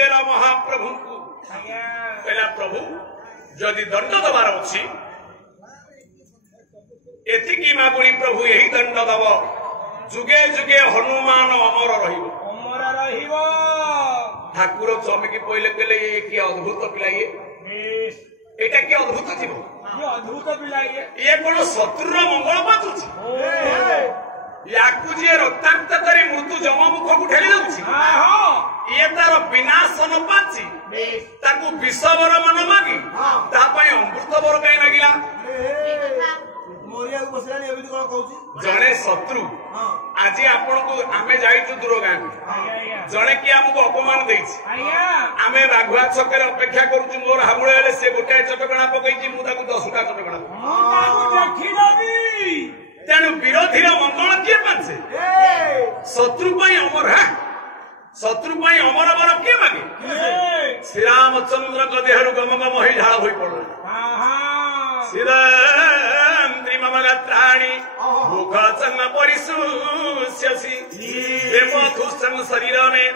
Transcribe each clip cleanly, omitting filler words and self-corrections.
देला महाप्रभु को कहला प्रभु जदि दंड दबार अच्छी एतिकी मागुणी प्रभु यही दंड दब जुगे जुगे हनुमान अमर रहिबो ठाकुर चमकी पहिले कहले ये कि अद्भुत पिला ये एटा कि अद्भुत थी अद्भुत पिला ये कौन शत्रुर मंगल बाचुची याकू जी रक्ताक्त करी मृत्यु जममुख को ठेली दउची ये तार विनाश न पाची ताकू विषवर मन मागी ता पई अमृत वर काई लागिला मोरिया को बसलानी अभी तो कहूची जने शत्रु आज आपण को आमे जाइछु दूर गां जने कि हमको अपमान देछि आमे बाघुआ छकरे अपेक्षा करूछु मोर हामुळे हेले से गोटे चटकणा पकैछि मु ताकू 10टा चटकणा देखि नबी तेणु विरोधी मंगल किए पांचे शत्रु पाई अमर है शत्रु पाई अमर बर किए मागे श्री रामचंद्र का देहरु गम गम होई झाळ होई पड़ल श्री राम त्रिममगत्राणि मुख चन्न परिसुष्यसि प्रेमथुष्टं शरीर में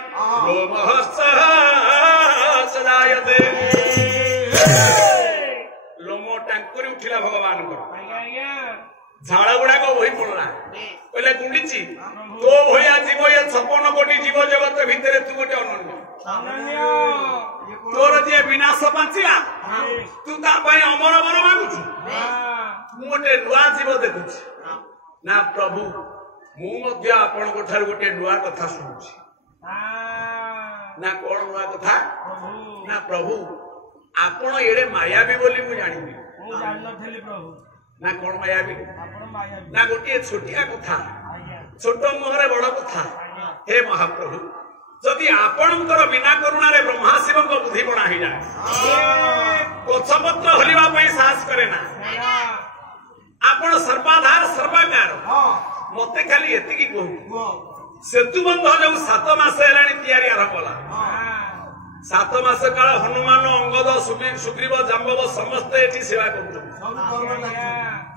रोमहर्ष सदायते लोम टांकुरी उठिला भगवान को झाड़ गुड़ाक वही पड़ना कहले गुंडीची तो भया जीव ये 56 कोटी जीव जगत भितर तू गोटे अनन्य तोर जे विनाश पाचिला तू ता पई अमर बर मागुछु मु गोटे नुआ जीव देखुछि ना प्रभु मु मध्य आपण कोठार गोटे नुआ कथा सुनुछि ना कोन नुआ कथा ना प्रभु आपण एड़े मायावी बोली मु जानिबी मु जानथली प्रभु ना कौन मायावी ना गोटे छोटिया कथा छोट मुहरे बड़ कथा हे महाप्रभु जदि आपणकर बिना करुणा रे ब्रह्मा शिव बुद्धि बणा ही जाए गछपत्र हलिबा पई साहस करे ना आपण सर्वाधार सर्वाकार मते खाली एतिकी कहू सेतु बंध जो 7 मास हेलानी तैयारी आरंभ होला 7 मास काल हनुमान अंगद सुग्रीव जाम्बव समस्त एठी सेवा करु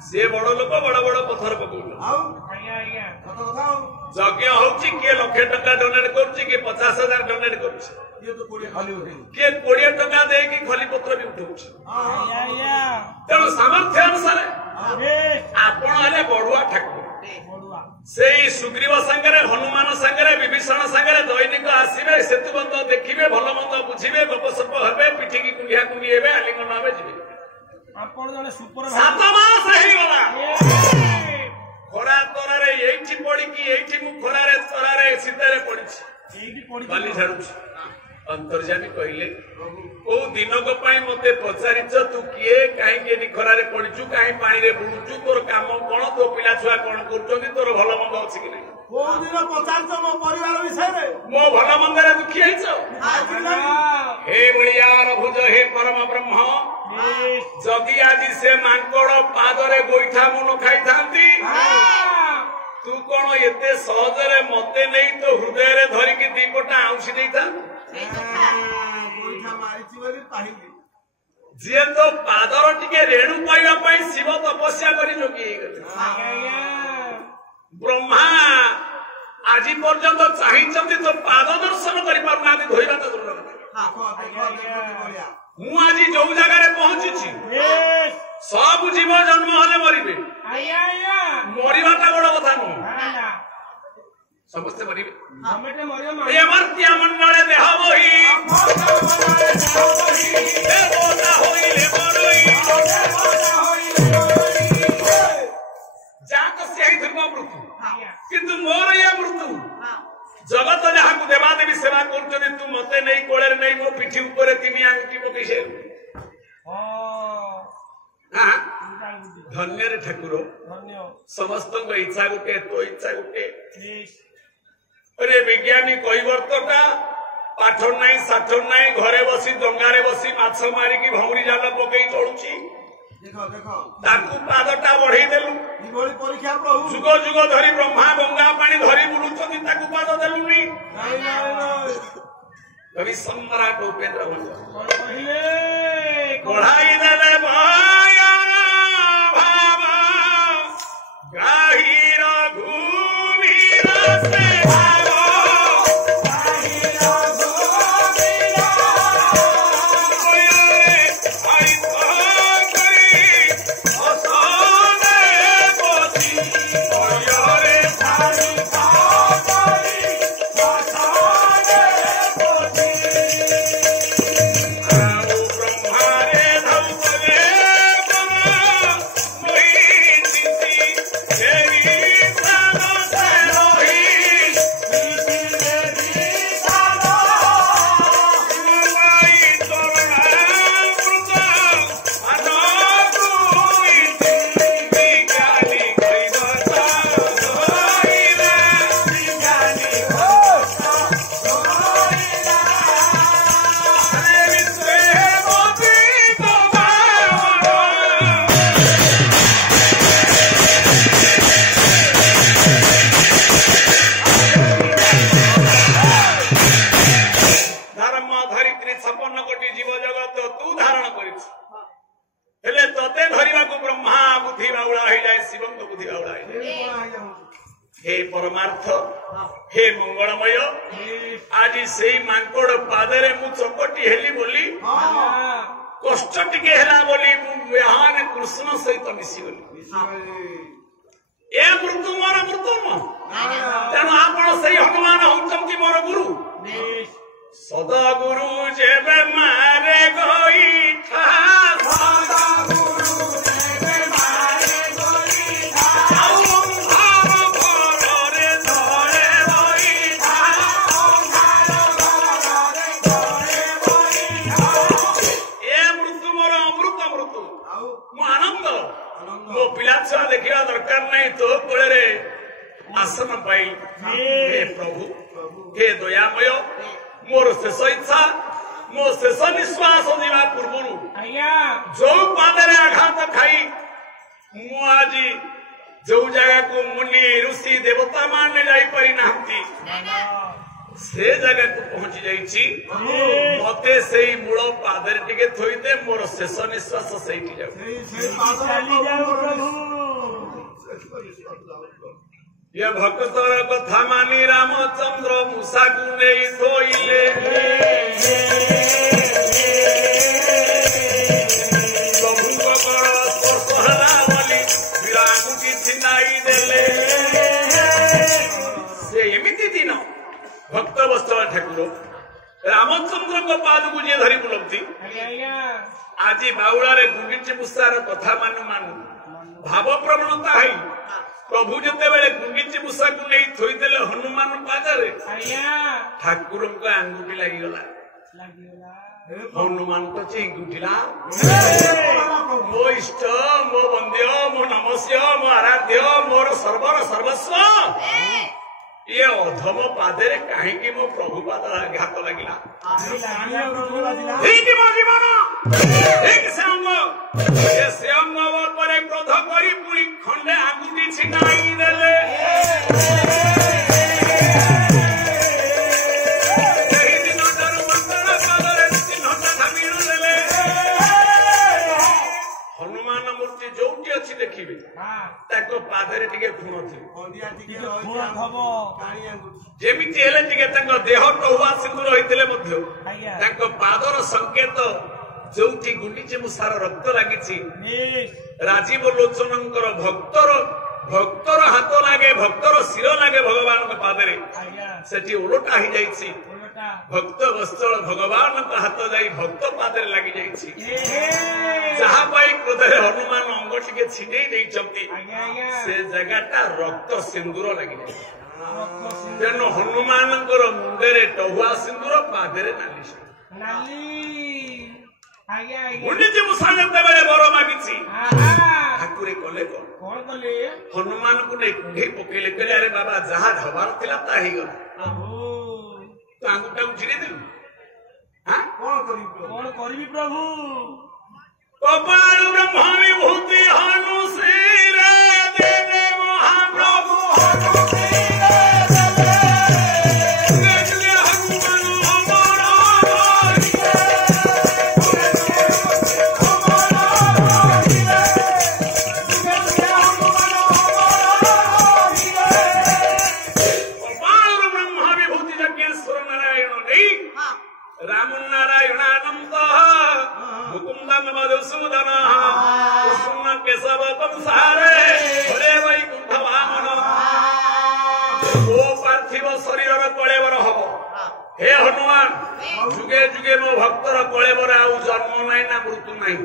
से बड़ लोक बड़ बड़ पत्थर पकड़ यज्ञ होची किए लक्षे टका डोनेट करुची किए 50,000 डोनेट करुची किए 20 टका दे कि खली पत्र भी उठाउची तेणु सामर्थ्य अनुसार आपण हेले बड़ुआ ठाकुर से सुग्रीव संगरे हनुमान संगरे विभीषण संगरे दैनिक आसीबे सेतु बंध देखिबे भल मंद बुझिबे गपसप हेबे पिठिकी कुंडिया कुंडी हेबे आलिंगन हेबे जिबे आपण जने सुपर 7 मास हे गला खरा तरारे एठी पड़ी कि एठी मु खरारे तरारे सीतारे पड़ी एठी पड़ी बाली झाड़ुछ अंतर्जामी कहले ओ दिनक पई मते पचारिछ तू किए काहे के खरारे पड़िछु काहे पानी रे बुडुछु तोर काम कोन तो पिला छुआ कोन करछोनी तोर भलो मंद अछि कि नै को दिन पचारिछ मो परिवार विषय रे मो भलो मंद रे दुखी हैछ हे बलियार भुज हे परम ब्रह्म जदि आज से मांकड़ पादरे गोइठा मु न खाई थांती तू कोन एते सहज रे मते नै तो हृदय रे धरि कि दीपटा आउसी नै था गोइठा मारिछि बली पाहिली जे तो पादर टिके रेणु पाइबा पई शिव तपस्या करी जोगी गले ब्रह्मा आज पर्यंत चाहिछंती तो पाद दर्शन करि पारना धोइबा तो दूर मु आज जो जगह पहुंची सब जीव जन्म हले मरिबे मरिबाटा बड़ कथा नु समस्त मरिबे ये मर्त्या मंडले देह मोहि देवता होइले मरोई जात से धर्म मृत्यु किंतु मोर ये मृत्यु जगत जहाँ को देवा देवी सेवा कर तू मत नहीं कोड़े नहीं मो पिठी ऊपर तीन आंगुठी पकई धन्य रे ठाकुर समस्त इच्छा गोटे तो इच्छा गोटे अरे विज्ञानी कैवर्तका पाठ नहीं साठ नहीं घरे बसी डंगारे बसी माछ मारिकी भौरी जाल पकई चलुची ताकू पादटा बढ़ई देलु परीक्षा प्रभु जुग जुग धरी ब्रह्मा गंगा पानी धरी बुलुचंती ताकू पाद देलुनी कवि सम्राट उपेंद्र बढ़ाई देले माया भाव गाहीर घूमी से भाव गाहीर घूमी ब्रह्म धरित्री 56 कोटी जीव जगत तू धारण करिछु हेले तते धरिबा को ब्रह्मा बुद्धि बाउला हो जाए शिव बुद्धि बाउला हो जाए हे परमार्थ हे मंगलमय आज से मांकड़ पादरे मु चपटी हेली बोली कष्ट टिके हेला बोली महान कृष्ण सहित मिसी गली ए मृत्यु मोर मृत्यु तेणु आपण से हनुमान होचंती मोर गुरु सदा गुरु जेबे मारे गोईठा सदा गुरु जेबे मारे गोईठा अंधार घरे धरे गोईठा अंधार घरे धरे गोईठा ए मृत्यु मोर अमृत मृत्यु मो आनंद मो पिला छुआ देखिया दरकार नहीं तो कोळे आसन पाई हे प्रभु हे दयामय मोर शेष इच्छा मो शेष निश्वास दिवा पूर्व जो पादरे आघात खाई मु आज जो जगह को मुनि ऋषि देवता मान जाई पारि नाहंती से जगह को पहुंची जाइछि मते सेई मूल पादरे टिके थोइते मोर शेष निश्वास सेठी जाऊ ये भक्तर कथा मानी रामचंद्र मूसा को नहीं थोइले प्रभु स्पर्श हला बोली विराम की छिनाई देले से एमिति दिन भक्त वस्त्र ठाकुर रामचंद्र को पाद को जे धरी बुलती आज बाउला रे गुंडीची मूसार कथा मानु मानु भाव प्रवणता है प्रभु जिते बेले गुंडीची मूसा को नहीं थोइदेले हनुमान पादरे ठाकुर को आंगुठी लगी गला हनुमान तो चिंगुठिला मो इष्ट मो वंद्य मो नमस्य मो आराध्य मोर सर्वर सर्वस्व ये अधम पादरे कहीं मो प्रभु पाद घात लगिला ठीक मो जीवन ठीक से अंग पर क्रोध करी पुणी खंडे आंगुठी छिनाई देले हनुमान मूर्ति जोटी अच्छी देखिए पादरे टिके खुण जेमिति हेले टिके देह टहुआ सिंदूर होइतिले मध्य पादर संकेत जोठी गुंडीची मूसार रक्त लागिछि राजीव लोचनंकर भक्तर हाथ लागे भक्तर शिर लागे भगवान के पादरे सेठी उलटा ही जाइछि भक्त वस्त्र भगवान का हाथ जाई भक्त पादरे लागि जाइछि जहा पाई क्रोधरे हनुमान अंग टिके छिनै देइछंती से जगहटा रक्त सिंदूर लागि जाइछि तेनो हनुमानंकर मुंडरे टहुआ सिंदूर पादरे नाली गुंडीची मूसा जेतेबेले बर मागिछि ठाकुरे कले कोन कले हनुमान को नै कुंढे पकेले कहले अरे बाबा जहा धबार थिला ता ही गला तो आंगुठा उछिरे देलु हां कोन करबी प्रभु कपाल ब्रह्म विभूति हनु श्री देवे महाप्रभु हनु मधुसूदन कृष्ण केशव कंसारे हरे वैकुंठ वामन ओ पार्थिव शरीर कलेबर हब हे हनुमान जुगे जुगे मो भक्तर कलेबर आउ जन्म नहीं ना मृत्यु नहीं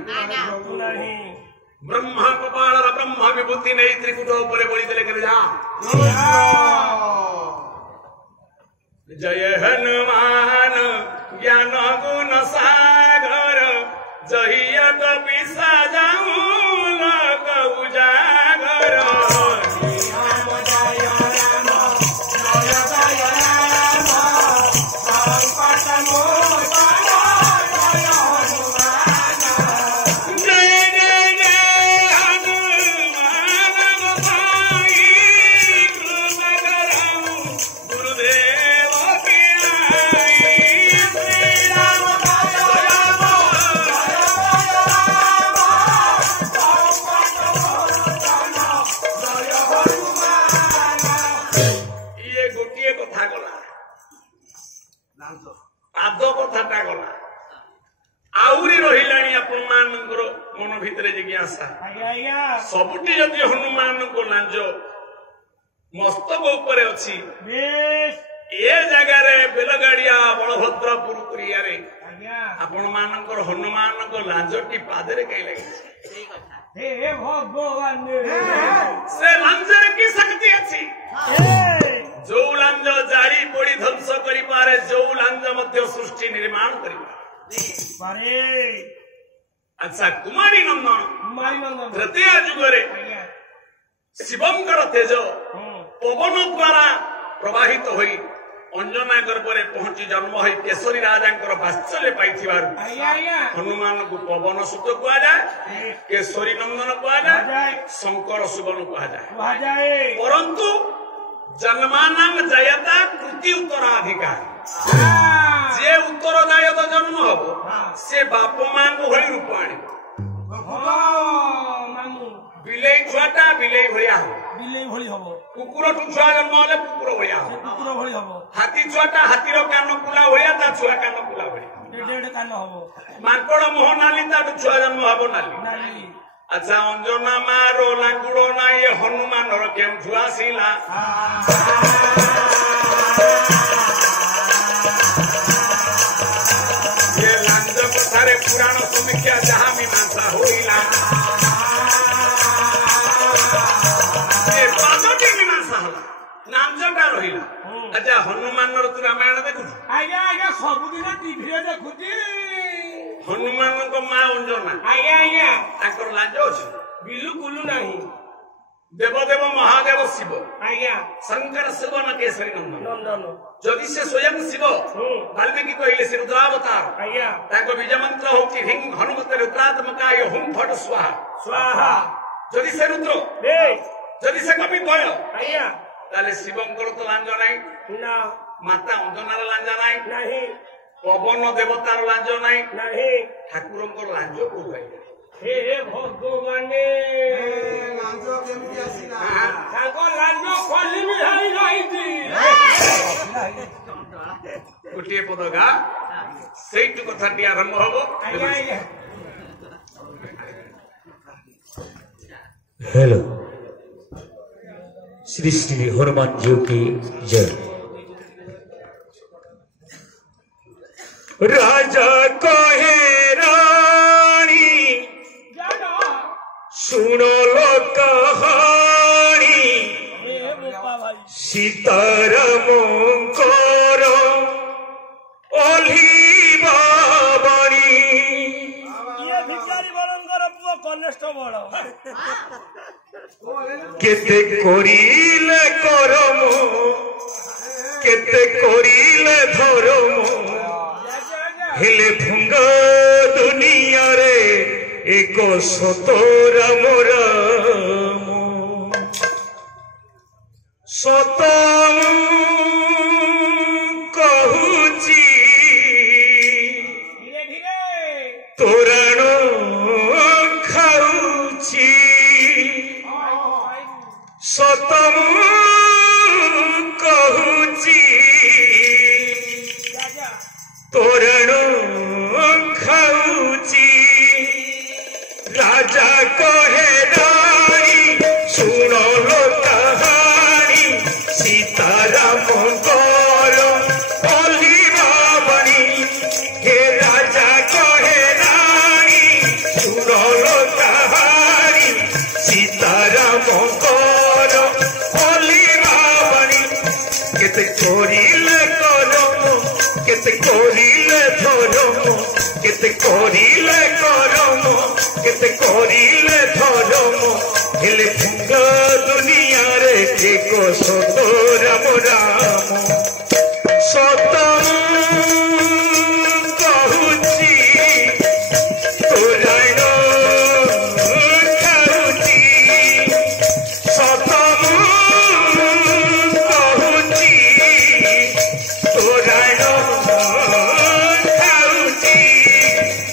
ब्रह्मा कपाल ब्रह्म विभूति नहीं त्रिकुट ऊपर बोली देले के जा जय हनुमान ज्ञान गुण सागर जहिया कपि सजाऊ लोक उजागर गुरुदेव की आहुरी रहिलाणी आपण मानकर मन भितरे जिज्ञासा सबुटी जदि हनुमान को लांज मस्तक ऊपर अच्छी ए जगार बेलगाड़िया बलभद्रपुर क्रिया आपण मानकर हनुमान को लांजटी पादरे कहीं लगे भगवान से लांजरे की शक्ति अच्छी जो लांज जारी पोड़ी ध्वंस करि पारे जो लांज मध्य सृष्टि निर्माण करि पारे अच्छा कुमारी नंदन तृतीय जुगरे शिवंकर तेज पवन द्वारा प्रवाहित होई अंजना गर्भरे पहुंची जन्म होई केशरी राजांकर वात्सल्य पाइथिबारु हनुमान को पवन सुत कहा जाए केशरी नंदन कहा जाए शंकर सुवन कहा जाए परंतु जन्मानाम जयता कृति उत्तराधिकारी जे उत्तरदायक जन्म हम से बाप मां को भली रूप आने बिले छुआटा बिले भलिया हो बिले भली हबो कुकुर छुआ जन्म होले कुकुर भलिया हो कुकुर भली हबो हाथी छुआटा हाथीर कान कुला भलिया ता छुआ कान कुला भलिया डेड कान हबो माकड़ मोह नाली ता छुआ जन्म हबो नाली अच्छा अंजना मारो लांगुड़ो ना ये हनुमान रो केम छुआ सिला ये लांज कथारे पुराण समीक्षा जहां मीमांसा होइला ये पादटी मीमांसा होला नामजटा रहिला अच्छा हनुमान रो रामायण देखु आज्ञा सब दिन टीवी रे देखुची हनुमान को मां अंजना आज्ञा ताकर लाज अछि बिल्कुल नहीं देवदेव महादेव शिव आज्ञा शंकर शिव न केशरी नंदन जदि से स्वयं शिव वाल्मीकि कहले से रुद्रावतार आज्ञा ताको बीज मंत्र होची हिं हनुमत रुद्रात्मकाय हुं फट स्वाहा स्वाहा जदि से रुद्र जदि से कवि भय आज्ञा ताले शिवंकर तो लांज नाही ना माता अंजनार लांज नाही नहीं पवन देवतार लांज नाही नहीं ठाकुरंकर लांज को गई हे भगवान ଲାଞ୍ଜ କେମିତି ଆସିଲା ତାଙ୍କ ଲାଞ୍ଜ ଖୋଲି ବି ହେଇ ରହିଛି गोटे पद गा सेठु कथाटी आरंभ हबो हेलो श्री श्री हनुमान जी की जय। राजा कहे रानी सुनो लो कहानी सीतारामंकर ओल्हिबा बाणी कनेस्टेबल केते करिले करम केते करिले धर्म हेले भंग दुनिया रे एक सत राम राम सत कहूची धीरे धीरे तोरण खाऊची सतम कहूची तोरण खाऊची राजा कहे रानी सुनो लो कहानी सीतारामंकर ओल्हिबा बाणी हे राजा कहे रानी सुनो लो कहानी सीतारामंकर ओल्हिबा बाणी केते करिले करम केते करिले धर्म केते करिले करम केते करिले धर्म हेले भंग दुनिया रे एक सत राम राम सत कहूची तोरण खाऊची सत कहूची तोरण खाऊची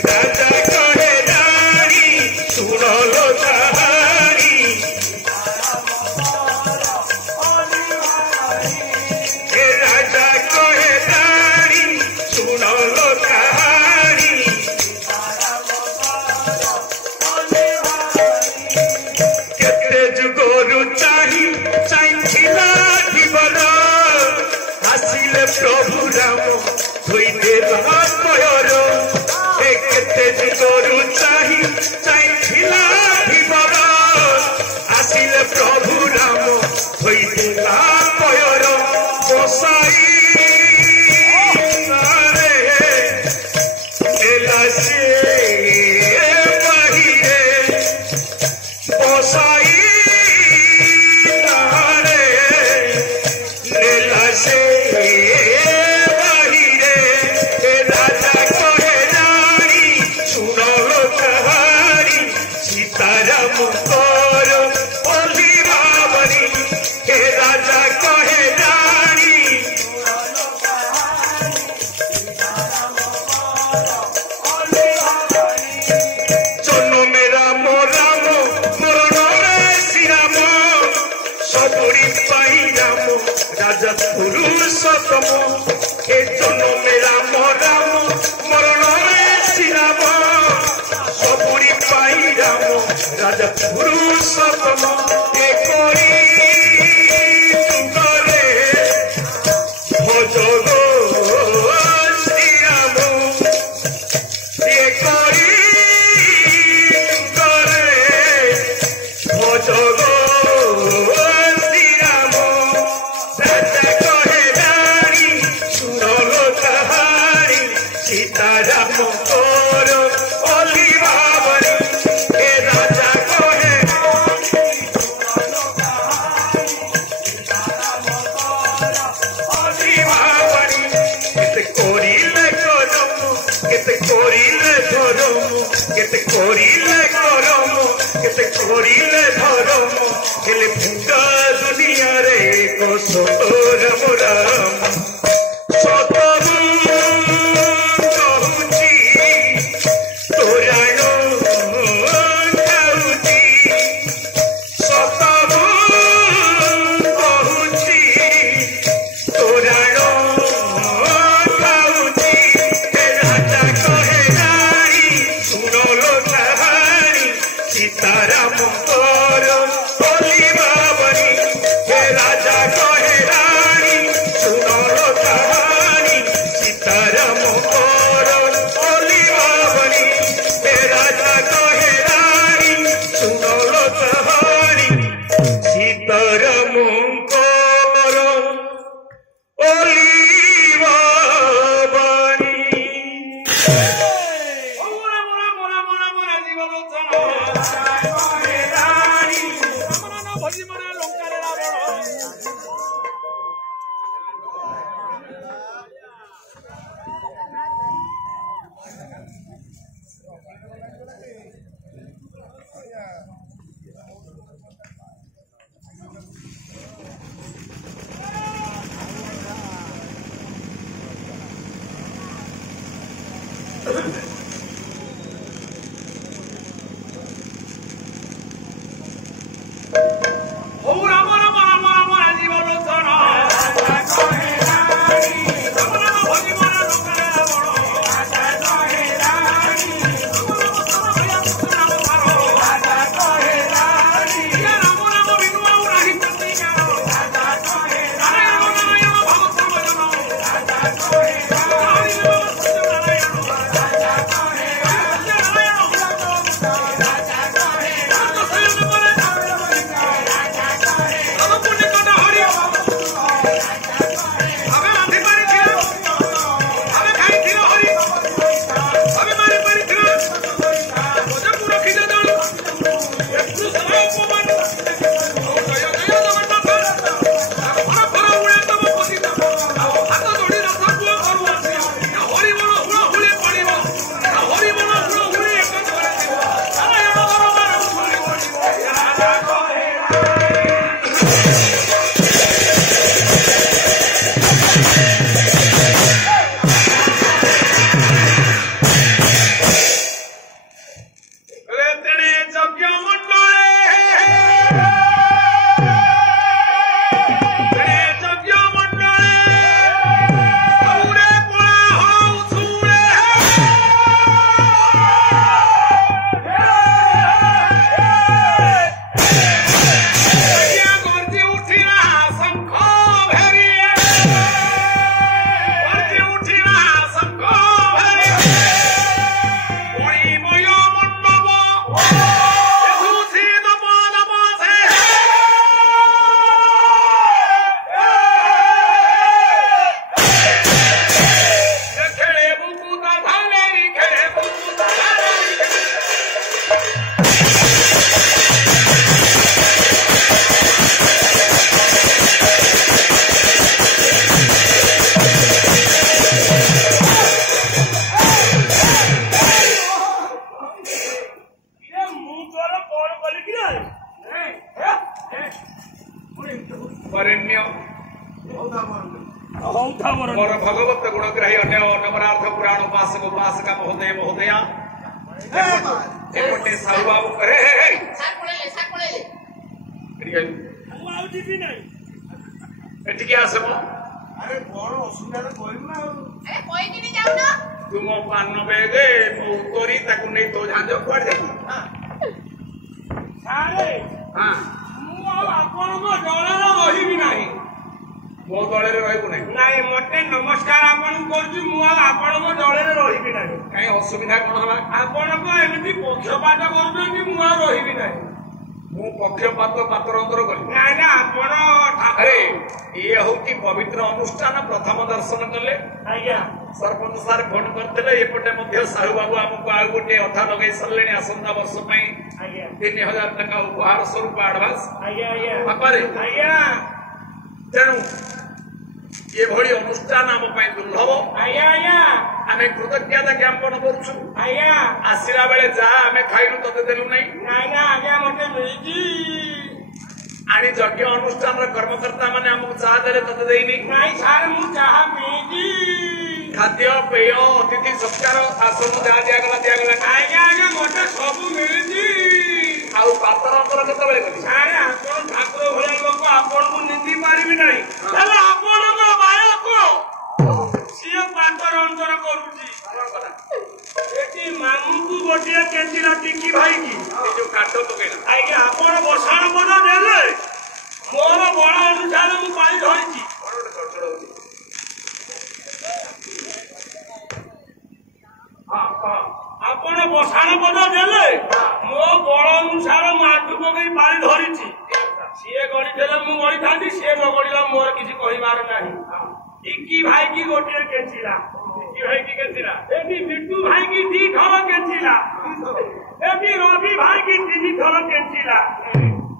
राजा कहे रानी सुन लो कहानी हे राजा कहे रानी চাইছিলা ধীবর আসিলে প্রভু রাম হইলা পয়র বসাই এলা সে বাহিরে বসাই এলা সে বাহিরে রাজা কহে রানী শুনল কাহানি সীতারাম কর অলিভাবনী হে রাজা কহে রানী জন্মে রাম রাম মরণরে শ্রীরাম সবরি পাই রাম রাজা পুরুষোত্তম হে জন্মে রাম রাম মরণরে শ্রীরাম সবরি পাই রাম রাজা পুরুষোত্তম হে করি তুঙ্গরে ভজ গো শ্রীরাম হে করি তুঙ্গরে ভজ গো শ্রীরাম রাজা কহে রানী শুনল কাহানি সীতারাম কর অলিভাবনী হে রাজা কহে অলিভাবনী কেতে করিলে করম কেতে করিলে ধরম কেতে করিলে করম কেতে করিলে ধরম হেলে ভুঙ্গা দুনিয়ারে রাম রাম সতম কহুছি তোরাণ খাউছি সতম কহুছি তোরাণ খাউছি হে রাজা কহে রানী শুনল কাহানি সীতারাম কর অলিভাবনী হে রাজা কহে রানী শুনল কাহানি সীতারাম কর অলিভাবনী হে রাজা কহে রানী শুনল কাহানি সীতারাম কর অলিভাবনী মোরা জীবন उपासका महोदय महोदया एपटे साहू बाबू करे एटिके आसे मो अरे कौन असुविधा तो कोई ना अरे कोई की नहीं जाऊ ना तुम पान बेगे मो तोरी ताकू नहीं तो झांझ पड़ जाई सारे हां मु आपण को डरे रहिबी नाही मो दळे रे रहबो नहीं नाही मते नमस्कार आपण करछु मु आपण को डरे रहिबी नाही काई असुविधा कोन हला आपण को एमिति पक्षपात करछन्ती मु रहिबी नाही मु पक्षपात पात्र अंतर करी नाही ना आपण अरे ये होती पवित्र अनुष्ठान प्रथम दर्शन कले आज्ञा सरपंच सार फोन करते एपटे मध्य साहू बाबू आमको आ गोटे अथा लगे सरले आसंता वर्ष आज्ञा 3000 टका उपहार स्वरूप एडवांस आज्ञा आज्ञा बापारे आज्ञा तेणु ये भली अनुष्ठान आम दुर्लभ आज्ञा आज्ञा आम कृतज्ञता ज्ञापन करुछु आज्ञा आसला बेले जा आम खाइलु तते देलु नहीं नाही ना आज्ञा मते मिळजी आणि यज्ञ अनुष्ठान कर्मकर्ता माने आमको चाह देले तते देइनी नाही सार मु चाहा मिळजी खाद्य पेय अतिथि सत्कार आसन जहाँ दिगला आज्ञा आज्ञा मते सबु मिळजी आउ पात्र अंतर केतबेले कली सारे आपण ठाकुर भले लोक आपण को निंदी पारिबी नाही ताले आपण को बाय को सिए पात्र अंतर करूची एटी मामू को गोटिया केंचिला टिकी भाई की ए जो काटो पकेला आज्ञा आपण बसाण बड देले मोर बड़ अनुसार मु पाई धरिची बड़ चढ़चड़ होची आपण बसाण बड देले मो बड़ अनुसार मु आठु पकई पाई धरिची सिए गड़ी देले मु गड़ी थांती सिए न गड़ीला मोर किछि कहिबार नाही टिकी भाई की गोटिया केंचिला टिकी भाई की केंचिला एटी बिट्टू भाई की दी थर केंचिला एटी रवि भाई की तीन थर केंचिला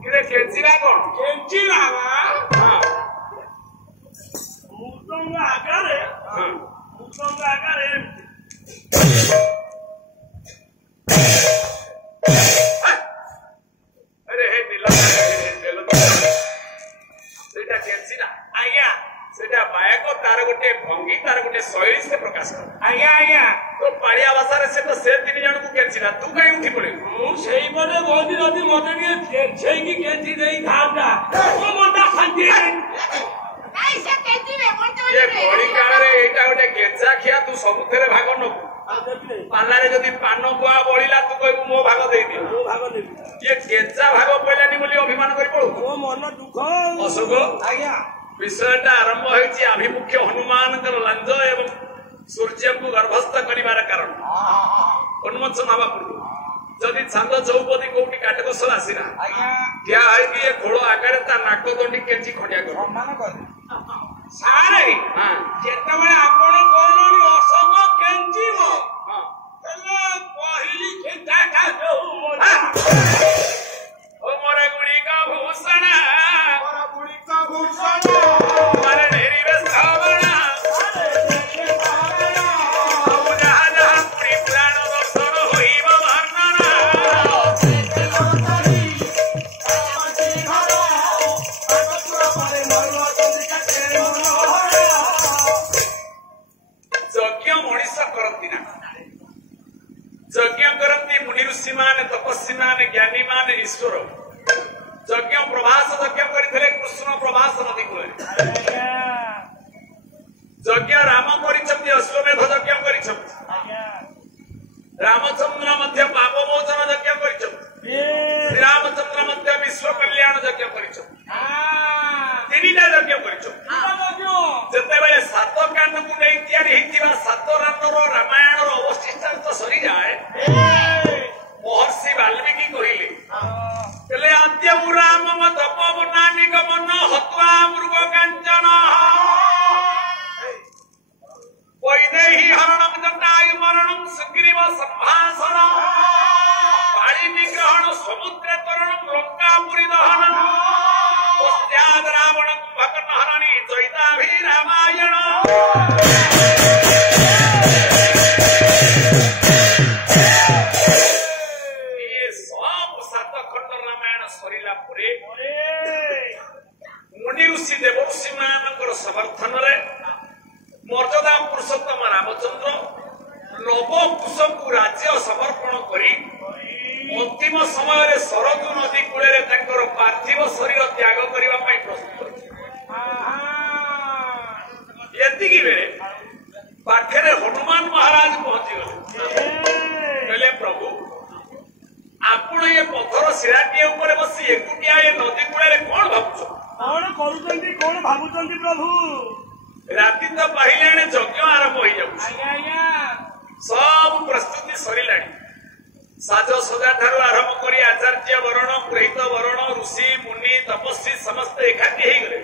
किरे केंचिला कोन केंचिला बा हां मुतंग आकारे हां मुतंग आकारे अरे हे नीला सेटा केंचिला आज्ञा सेटा बायको तार गोटे भंगी तार गोटे शैली से प्रकाश कर आज्ञा आज्ञा तो पाड़िया भाषा से तो से तीन जन को केंचिला तू कहीं उठी पड़े मु सेई पटे बोलती रही मते के छेई की केंची देई थांता ओ मोटा शांति नहीं से केंची में बोलते ये बड़ी काल रे एटा गोटे केंचा खिया तू सबुथरे भाग नकु पालारे जदी पान बुआ बळिला तू कहबू मो भाग देई दे ओ भाग देबी ये केंचा भाग पइलानी बोली अभिमान करि पड़ू ओ मन दुख अशोक आज्ञा विषयटा आरंभ होइछि अभिमुख्य हनुमानकर लांज एवं सूर्य को गर्भस्थ करिवार कारण उन्मोचन हवा पूर्व जदि छंद चौपदी कोठी काटकसल आसिला आज्ञा क्या है कि ये खोलो आकार ता नाक दंडी केंची खंडिया कर सम्मान कर सारे हां जेतबेले आपण कहलोनी असम केंचिबो हां तले पहिली खेता का देहु मोटा ओ मोरे गुड़ी का भूषण और बुढ़ी का भूषण मारे ढेरी बेसावना ओ जहां जहां पुरी पुराण दर्शन होइबो वर्णना यज्ञ मनीष करती ना यज्ञ करती मुनि ऋषि मान तपस्वी मान ज्ञानी मान ईश्वर यज्ञ प्रभास यज्ञ करथिले कृष्ण प्रभास नदी कूल यज्ञ राम करिछंती अश्वमेध यज्ञ करिछंती रामचंद्र मध्य पाप मोचन यज्ञ करिछंती श्री रामचंद्र मध्य विश्व कल्याण यज्ञ करिछंती तीनटा यज्ञ करिछंती जेतेबेले सात कांड को नहीं तैयारी हिथिबा सात रामर रामायण रो अवशिष्टांश सरी जाए महर्षि वाल्मीकि कहिले कले आद्य राम तपोवनानि गमन हत्वा मृग कांचन वैदेही हरणं जटायु मरणं सुग्रीव संभाषण काली निग्रहण समुद्र तरणं लंकापुरी दहन पश्चात् रावण कुंभकर्ण हरणी चैताभि रामायण ये सब सात खंड रामायण सरिला पुरे मुनि ऋषि देवर्षि मानकर समर्थन रे मर्यादा पुरुषोत्तम रामचंद्र नवकुश को राज्य समर्पण करी अंतिम समय सरजू नदी कूल पार्थिव शरीर त्याग करने प्रस्तुत ये बेले पाखे हनुमान महाराज पहुंची गले प्रभु आपण ये पथर शिराटी ऊपर बसी एकुटिया ये नदी कूल कौन भावुं प्रभु राति तो पाइले यज्ञ आरंभ हो सब प्रस्तुति सरला साजसजा ठारू आरंभ कर आचार्य वरण पुरोहित वरण ऋषि मुनि तपस्वी समस्त एकाठी हो गले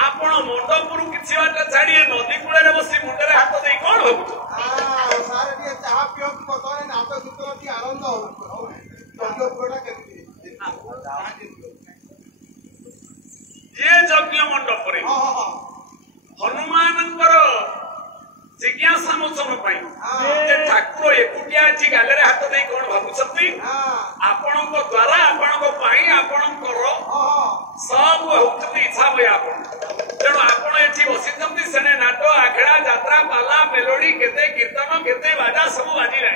आपण मंडपुर किसी बाट छाड़ी नदी कूल बसी मुंडे हाथ दे कौन ये यज्ञ मंडप हनुमान जिज्ञासा मोचन ठाकुर एकुटिया गाले हाथ दे कौन भावुंट आपण द्वारा आपण सब होती इच्छा हुए तेणु आपण ये बसी सेने नाट आखेड़ा जात्रा पाला मेलोडी केते कीर्तन केते बाजा सब बाजिला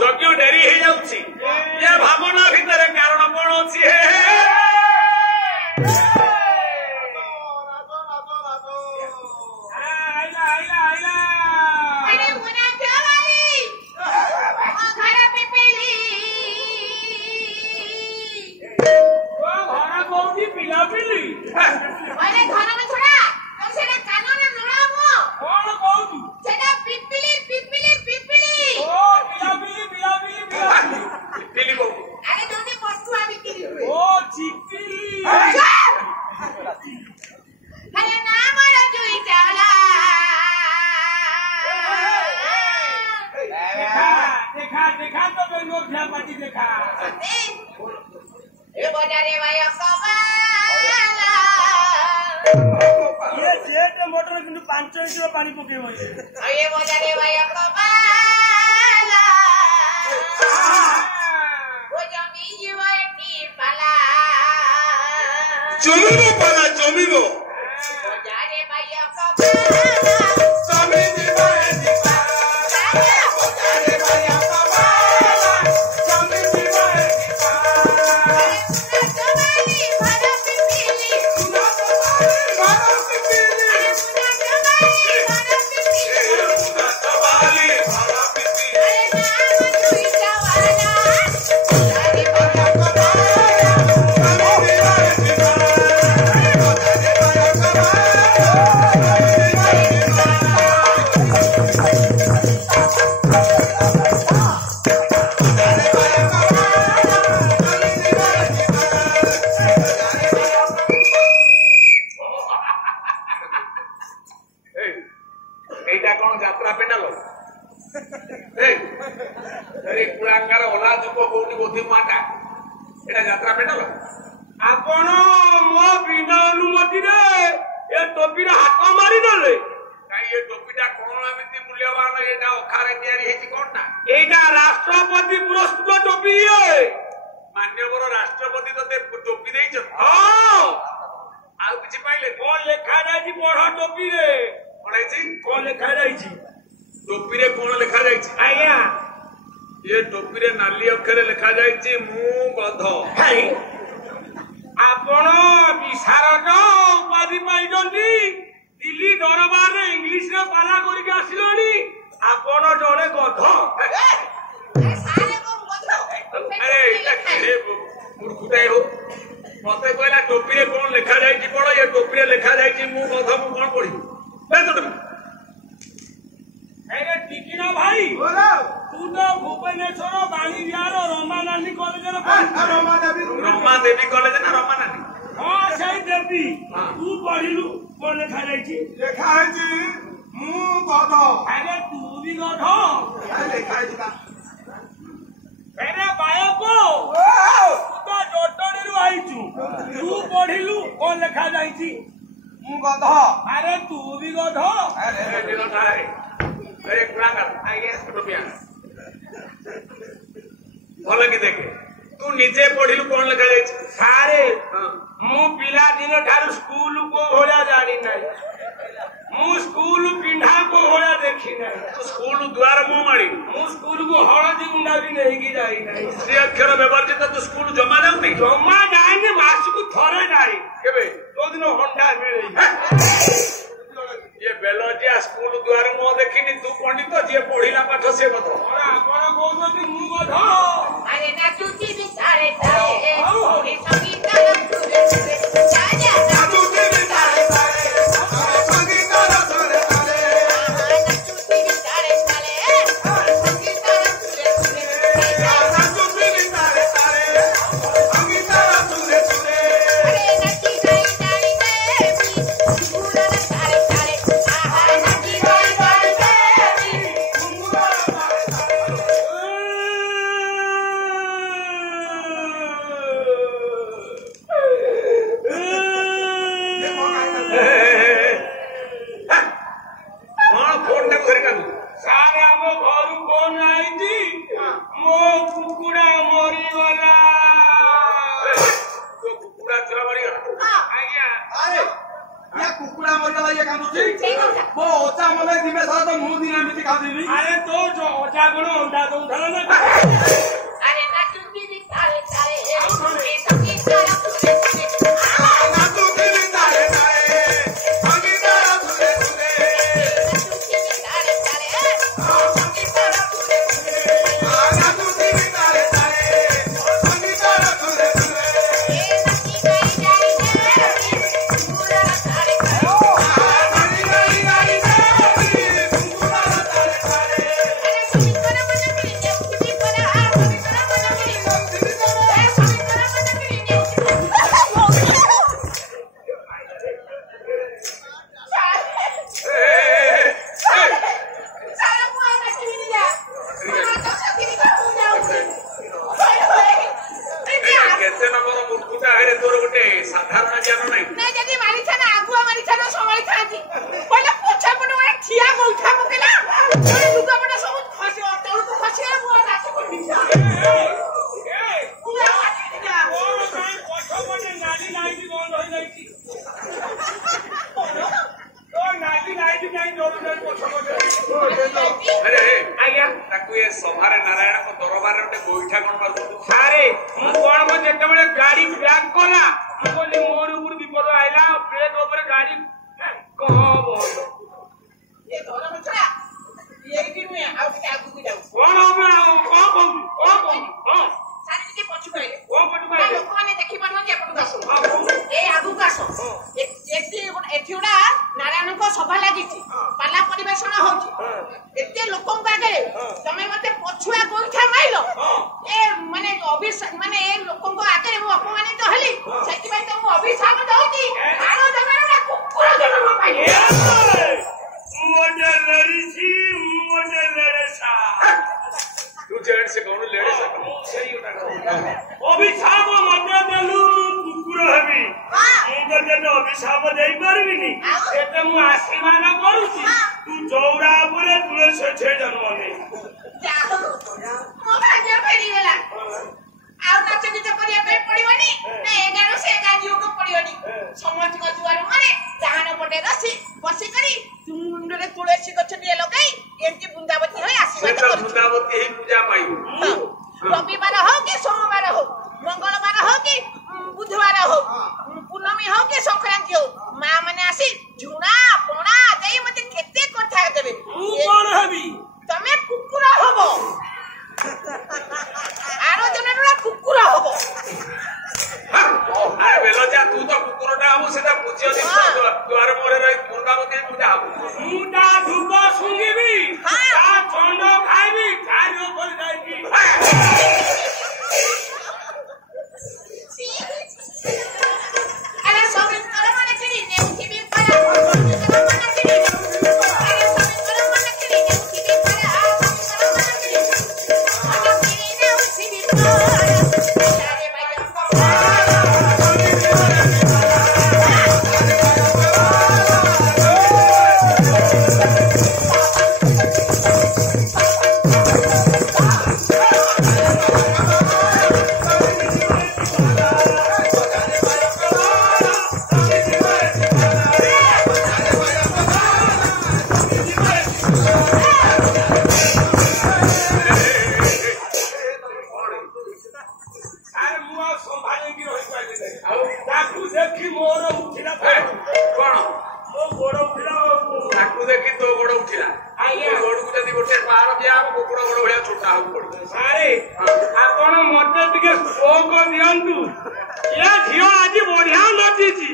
यज्ञ डेरी हो जाउछि ये भावना भितर कारण कौन अच्छी भल कि देखे तू निजे पढ़िलु कौन लिखा जाए सारे मु पिला दिन ठारू स्कूल को भोला जानी नहीं मु स्कूल पिंढा को होया देखी नहीं तू स्कूल द्वार मुंह मारी मु स्कूल को हळदी गुंडा भी नहीं की जाई नहीं श्री अक्षर व्यवर्जित तू स्कूल जमा जाऊनी जमा जाएंगे मासକୁ ଥରେ ନାହିଁ केबे तो दिन हंडा मिले ये बेलजिया स्कूल द्वार मुंह देखिनी तू पंडित जे पढ़िला पाठ से बत ଆପଣ କହୁଛନ୍ତି ମୁଁ ବୋଧ अरे ना तुझी भी सारे सारे ये संगीत राजा ना तुझी भी सारे सारे संगीत राजा ना तुझी भी सारे सारे संगीत अरे नची गई डाली देवी पूरा सारे सारे आहा नची गई डाली देवी कौन फोन टा धरि कानु ସାର୍ ଆମ ଘରୁ ଫୋନ୍ ଆଇଛି ମୋ କୁକୁଡ଼ା ମରିଗଲା तो कुकुड़ा चुरा मारी गला ଆଜ୍ଞା अरे या कुकुड़ा मरला ये कानुची ठीक है वो ओचा मले दिमे सारा तो मुंह दिन एमिति खादिनी ଆରେ ତୋ ଅଜା କଣ ଅଣ୍ଡା ଦଉଥିଲା ନା अरे ना तुझी भी सारे सारे ये संगीत राजा ना तू दिल तारे तारे संगीत सुने सुने ना तू दिल तारे तारे संगीत सुने सुने गाड़ी गाड़ी गाड़ी गाड़ी कुकुड़ा तारे तारे केते नंबर मुर्कुटा हेरे तोर गोटे साधारण ज्ञान नहीं अरे ଆଜ୍ଞା ताकू ये सभारे नारायण को दरबार गोटे गोईठा कोन मारु ସାରେ ମୁଁ କଣ ମୋ ଯେତେବେଳେ ଗାଡି ବ୍ୟାକ୍ କଲା ମୁଁ କହିଲି ମୋର ଉପରୁ ବିପଦ ଆଇଲା ବ୍ରେକ୍ ଉପରେ ଗାଡି କଣ ହବ କଣ ହବ ଆଉ କଣ କହୁଛୁ କଣ କହୁଛୁ ହଁ କଣ ପଟୁ ପାଇଲେ नारायण को सभा लगी पाला परिवेशन होची एते लोकन आगे तमे मते पछुआ गोइठा माइलो ए माने माने ए लोकन आगे मु अपमानित हली सेति भाई तो मु अभिशाप दउची आरो जमाना कुकुर जन्म पाइले मोटे लड़ीसी मोटे लड़ेसा तू जेड से कौन लेडे से सही उठा अभिशाप मते देलु कुकुर हेबी ମୁଁ ତତେ ଅଭିଶାପ ଦେଇପାରିବିନି ଏତେ ମୁଁ ଆଶୀର୍ବାଦ କରୁଛି ତୁ ଚଉରା ଉପରେ ତୁଳସୀ ଛେ ଜନ୍ମ ନେ जाओ मो भाग्य फेरीगला आउ नाच गीत करिया पे पड़िबनी ना एगारो से गानियो को पड़िबनी समझ को दुआर माने जाहन पटे रसी बसी करी मुंडरे तुळसी गछ दिए लगाई एंती बुंदावती होय आशीर्वाद सेंट्रल करू बुंदावती ही पूजा पाइबू रविवार हो कि सोमवार हो मंगलवार हो कि बुधवार हो पूर्णमी हो कि संक्रांति हो मां माने आसी झुणा पोणा देई मते केते कथा देबे ମୁଁ କଣ ହେବି तमे कुकुर हबो आरो जनरा कुकुर हबो अरे बेलजा तू तो कुकुरटा हम सेटा पूज्य दिन द्वार मोरे रही बुंदावती पूजा हम ମୁଁ ତା ଧୂପ ଶୁଙ୍ଗିବି ତା ଚଣ୍ଡ ଖାଇବି ଚାରି ଉପରେ ଯାଇକି अरे सब कर माने कि नेउठी भी पड़ा କୁକୁର ଗୋଡ ଭଳିଆ ଛୋଟା ହବାକୁ ପଡିବ। ସାରେ ଆପଣ ମତେ ଟିକେ ସ୍ପୋକ ଦିଅନ୍ତୁ। ଏ ଝିଅ ଆଜି ବଢିଆ ନଚିଛି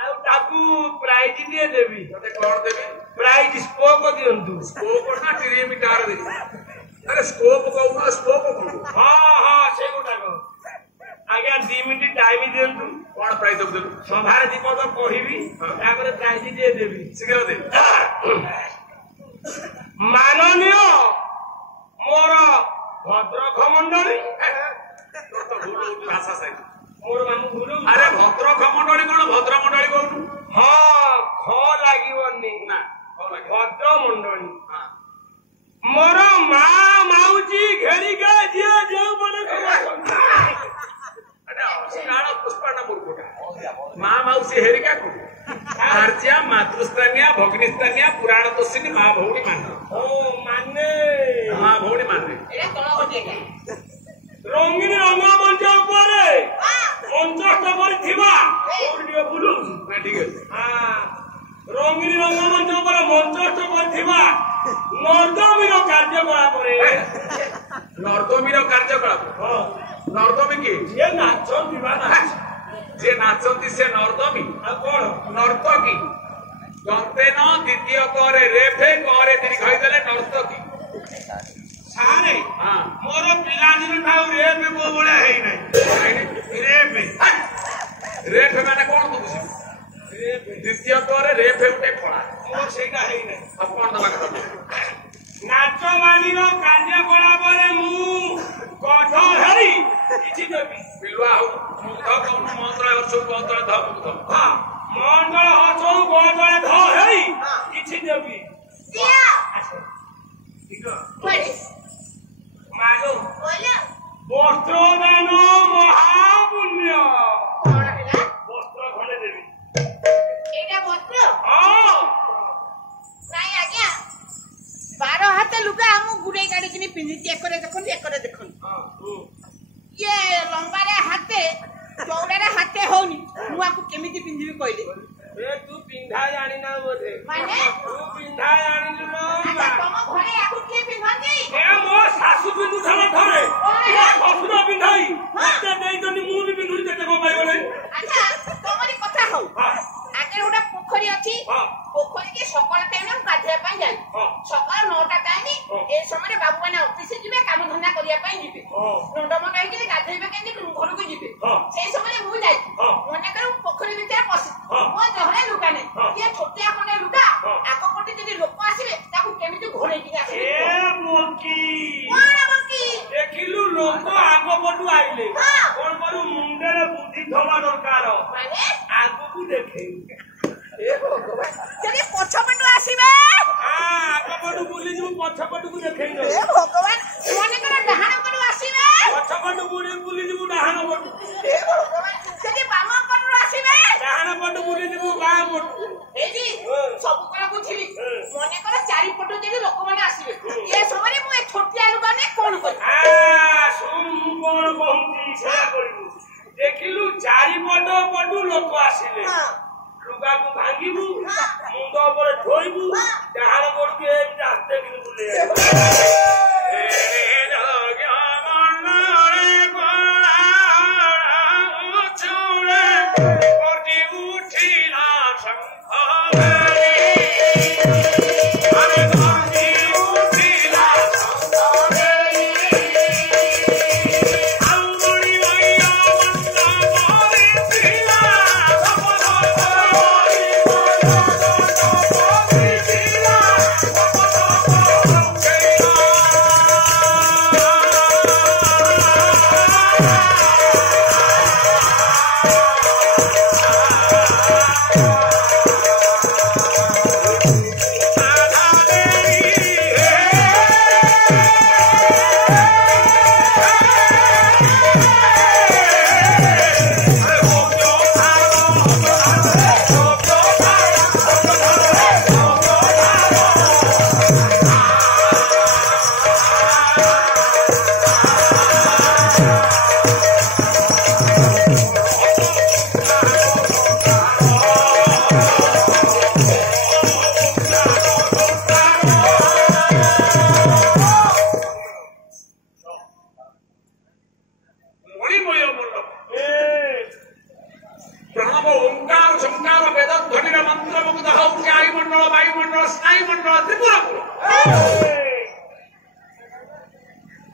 ଆଉ ତାକୁ ପ୍ରାଇଜ ଟିକେ ଦେବି। ତତେ କଣ ଦେବି? ପ୍ରାଇଜ ସ୍ପୋକ ଦିଅନ୍ତୁ। ସ୍କୋପ ନା ଟିରିମିଟାର ଦେବି? ଆରେ ସ୍କୋପ କହୁନ ସ୍କୋପ କହୁନ। ହଁ ହଁ ସେଗୁଟାକ ଆଜ୍ଞା 2 ମିନିଟ୍ ଟାଇମ ଦିଅନ୍ତୁ। କଣ ପ୍ରାଇଜ ଦେବୁ? ସଭାରେ ଦୀପଦ କହିବି ତାପରେ ପ୍ରାଇଜ ଟିକେ ଦେବି। ଶୀଘ୍ର ଦେ। ମାନନୀୟ ମୋର ଭଦ୍ରକ ମଣ୍ଡଳୀ ଭାଷା ସାହି ମୋର ମାମୁଁ ଭୁଲ। ଆରେ ଭଦ୍ରକ ମଣ୍ଡଳୀ କଣ ଭଦ୍ର ମଣ୍ଡଳୀ କହୁନୁ? ହଁ ଖ ଲାଗିବନି ନା ଭଦ୍ର ମଣ୍ଡଳୀ। ମୋର ମା ମାଉସୀ ଘେରିକା ଯିଏ ଯେଉଁ ବନେ ପୁଷ୍ପାଟା ମୂର୍ଖଟା। ମା ମାଉସୀ ହେରିକା କୁ ଆର୍ଯ୍ୟା ମାତୃସ୍ଥାନୀୟ ଭଗ୍ନିସ୍ଥାନୀୟ ପୁରାଣ ତୋଷିନୀ ମା ଭଉଣୀ ମାନେ। ଓ ମାନେ ମା ଭଉଣୀ ମାନେ ରଙ୍ଗୀନ ରଙ୍ଗମଞ୍ଚ ଉପରେ ମଞ୍ଚସ୍ଥ କରିଥିବା ବୁଲୁ ଠିକ ଅଛି। ରଙ୍ଗୀନ ରଙ୍ଗମଞ୍ଚ ଉପରେ ମଞ୍ଚସ୍ଥ କରିଥିବା ନର୍ଦ୍ଦମୀର କାର୍ଯ୍ୟକଳାପରେ ନର୍ଦ୍ଦମୀର କାର୍ଯ୍ୟକଳାପ। ନର୍ଦ୍ଦମୀ କିଏ? ଯିଏ ନାଚନ୍ତି ବା ନାଚ ଯିଏ ନାଚନ୍ତି ସେ ନର୍ଦ୍ଦମୀ। ଆଉ କଣ ନର୍ତ୍ତକୀ। ଦନ୍ତେନ ଦ୍ୱିତୀୟ କରେ ରେଫେ କରେ ଦୀର୍ଘ ହେଇଗଲେ ନର୍ତ୍ତକୀ। ସାରେ ହଁ ମୋର ପିଲାଦିନ ଠାରୁ ରେପ୍ କୋଉ ଭଳିଆ ହେଇନାହିଁ। ରେଫ ମାନେ କଣ ତୁ ବୁଝିବୁ? ଦ୍ୱିତୀୟ କରେ ରେଫ ଗୋଟେ ଖଳା। ମୋର ସେଇଟା ହେଇନାହିଁ। ଆଉ କଣ ଦବା କଥା? ନାଚ ବାଲିର କାର୍ଯ୍ୟକଳାପରେ ମୁଁ କଠ ଧରି କିଛି ଦେବି। ପିଲୁଆ ହଉ ମୁଗ୍ଧ କହୁନୁ ମନ୍ତ୍ରଳେ ହର୍ଷକୁ ମନ୍ତ୍ରଳେ ଧ ମୁଗ୍ଧ। ମଣ୍ଡଳ ହସଉ ବଦଳେ ଧ ହେଇ କିଛି ଦେବି। ମାଗୁ ବସ୍ତ୍ରଦାନ ମହାପୁଣ୍ୟ। ବସ୍ତ୍ର ଖଣ୍ଡେ ଦେବି। ହଁ 12 ହାତ ଲୁଗା ଆମକୁ ଗୁଡେଇ ଗାଡିକିନି ପିନ୍ଧିଛି। ଏକରେ ଦେଖନ୍ତୁ ଏକରେ ଦେଖନ୍ତୁ। ଇଏ ଲମ୍ବାରେ ହାତେ ଚଉଡାରେ ହାତେ ହଉନି। ମୁଁ ଆକୁ କେମିତି ପିନ୍ଧିବି କହିଲେ? ତୁ ପିନ୍ଧା ଜାଣିନା ବୋଧେ। ମାନେ ତୁ ପିନ୍ଧା ଜାଣିଲୁ ଆଚ୍ଛା, ତମ ଘରେ ଆକୁ କିଏ ପିନ୍ଧନ୍ତି? ମୋ ଶାଶୁ ପିନ୍ଧୁଥିଲା ଥରେ ଶ୍ୱଶୁର ପିନ୍ଧାଇ ମତେ ଦେଇଛନ୍ତି। ମୁଁ ବି ପିନ୍ଧୁଛି। କେତେ କଣ ପାଇଗଲେ? ଆଚ୍ଛା ତମରି କଥା ହଉ। ଆଗରେ ଗୋଟେ ପୋଖରୀ ଅଛି। ପୋଖରୀକି ସକାଳ ଟାଇମ ଗାଧୋଇବା ପାଇଁ ଯାଏ। ସକାଳ 9ଟା ଟାଇମ ଏ ସମୟରେ ବାବୁ ମାନେ ଅଫିସ ଯିବେ, କାମ ଧନ୍ଦା କରିବା ପାଇଁ ଯିବେ। ମୁଣ୍ଡମଣ୍ଡ ହେଇକି ଗାଧୋଇବା କେମିତି ଘରକୁ ଯିବେ। ସେଇ ସମୟରେ ମୁଁ ଯାଇଛି। ମନେକର ପୋଖରୀ ଭିତରେ ପଶି ମୋ ଦେହରେ ଲୁଗା ନାହିଁ। ଇଏ ଛୋଟିଆ ଖଣ୍ଡେ ଲୁଗା ଆଗ ପଟେ ଯଦି ଲୋକ ଆସିବେ ତାକୁ କେମିତି ଘୋଡେଇକି ଆସିବେ? ଦେଖିଲୁ ଲୋକ ଆଗ ପଟୁ ଆଇଲେ କଣ କରୁ? ମୁଣ୍ଡରେ ବୁଦ୍ଧି ଥବା ଦରକାର। ଆଗକୁ ଦେଖେଇ ଯଦି ପଛପଟୁ ଆସିବେ ଆଗ ପଟୁ ବୁଲିଯିବୁ। ପଛ ପଟକୁ ଦେଖେଇ ଭଗବାନ। ମନେକର ଡାହାଣ ପଟୁ ଆସିବେ ପଛ ପଟୁ ବୁଲିଯିବୁ। ଡାହାଣ ପଟୁ ଯଦି ବାମ ପଟରୁ ଆସିବେ ଡାହାଣ ପଟୁ ବୁଲିଯିବୁ। ବାଁ ପଟୁ ଏଇଠି ସବୁ କଣ ବୁଝିଲି। ମନେକର ଚାରିପଟୁ ଯଦି ଲୋକମାନେ ଆସିବେ ଏ ସମୟରେ ମୁଁ ଏ ଛୋଟିଆ ଲୁଗା ନେଇ କଣ କରିବି? ଶୁଣ ମୁଁ କଣ କହୁଛି ସେୟା କରିବୁ। ଦେଖିଲୁ ଚାରିପଟ ପଟୁ ଲୋକ ଆସିଲେ ଲୁଗାକୁ ଭାଙ୍ଗିବୁ, ମୁଣ୍ଡ ଉପରେ ଧୋଇବୁ, ଡାହାଣ ପଟକୁ ଏମିତି ଆସ୍ତେ କିନି ବୁଲେଇବୁ।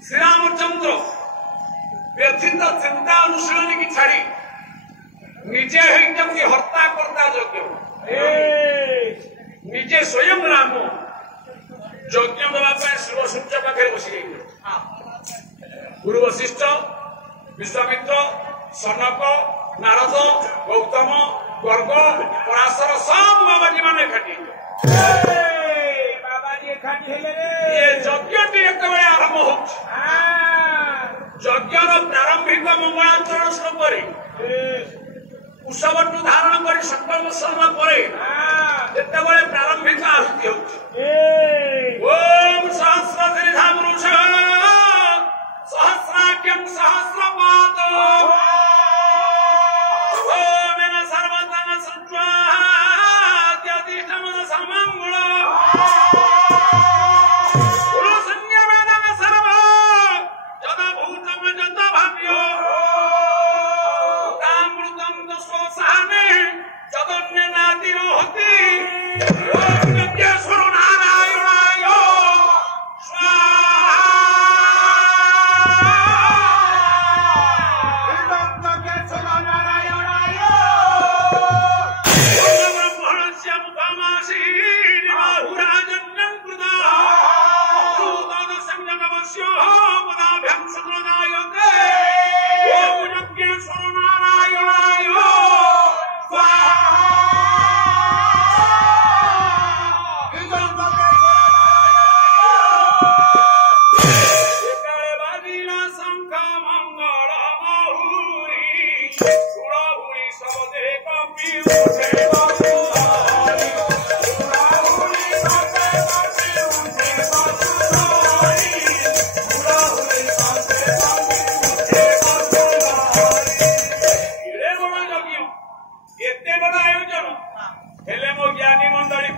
श्रीरामचंद्र व्यथित चिंता अनुशीलन की छाड़ी निजे होती हत्या करता यज्ञ निजे स्वयं राम यज्ञ देवाई शिव सूर्य पाखे बसी गुरु वशिष्ठ विश्वामित्र सनक नारद गौतम गर्ग पराशर सब बाबाजी मान एकाठी ये यज्ञ एक आरंभ हो यज्ञर प्रारंभिक मंगलाचरण श्लोक कुशवटू धारण कर संकल्प शरण पर जितेबाला प्रारंभिक आहुति ओम सहस्रधीधामृष सहस्राख्यम सहस्रपाद ओमेन सर्वतम सत्वाद्यतिष्ठम समंगल संज्ञावेदम सर्व जदा भूतम जत भाव्य जगन्य नाती होती यज्ञेश्वर नारायणाय ब्रह्मणस्य मुखमासी बाहुराजन्यं कृता संजनवस्यो पदाभ्यं सुजायते ओम यज्ञेश्वर नारायणाय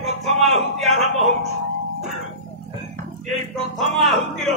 प्रथम आहुति आरंभ हो प्रथम आहुतिर